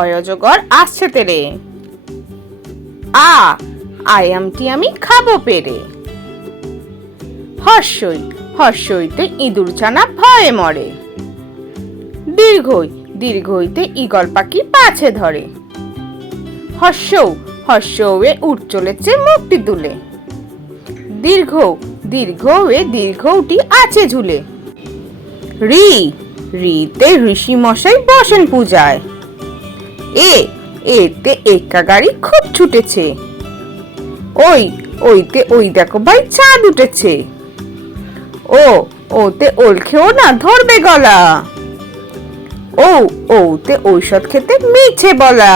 অজগর আসছে তেরে। আয়ামটি আমি খাবো পেরে। হর্ষইতে ইঁদুর ছানা ভয়ে মরে। দীর্ঘইতে ঈগল পাখি পাছে ধরে। হর্ষৌয়ে উঠ চলেছে মুখটি তুলে। দীর্ঘয়ে দীর্ঘটি আছে ঝুলে। রিতে ঋষি মশাই বসেন পূজায়। এতে একা গাড়ি খুব ছুটেছে। ওই দেখো ভাই চাঁদ উঠেছে। ওতে ওল খেও না ধরবে গলা। ওতে ঔষধ খেতে মিছে বলা।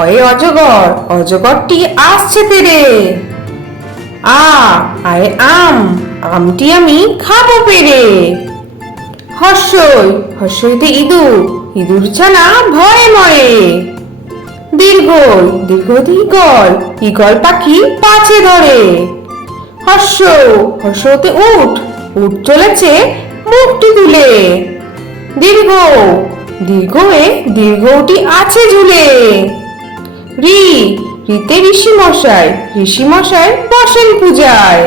অয়ে অজগরটি আসছে তেরে। আয় আমটি আমি খাবো পেরে। হর্ষইতে ইঁদুর ছানা ভয়ে মরে। দীর্ঘইতে ঈগল পাখি পাছে ধরে। হর্ষতে উঠ চলেছে মুখটি তুলে। দীর্ঘয়ে দীর্ঘটি আছে ঝুলে। রিতে ঋষি মশাই বসেন পূজায়।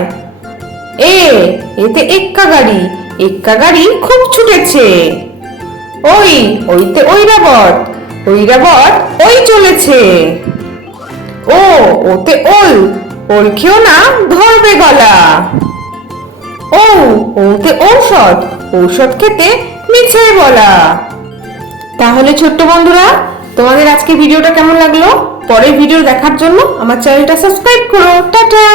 এতে এক্কা গাড়ি খুব ছুটেছে। ওইতে ঐরাবত ওই চলেছে। ওতে ওল খেও না ধরবে গলা। ওতে ঔষধ খেতে মিছে বলা। তাহলে ছোট্ট বন্ধুরা, তোমাদের আজকে ভিডিওটা কেমন লাগলো? পরের ভিডিও দেখার জন্য আমার চ্যানেলটা সাবস্ক্রাইব করো। টাটা।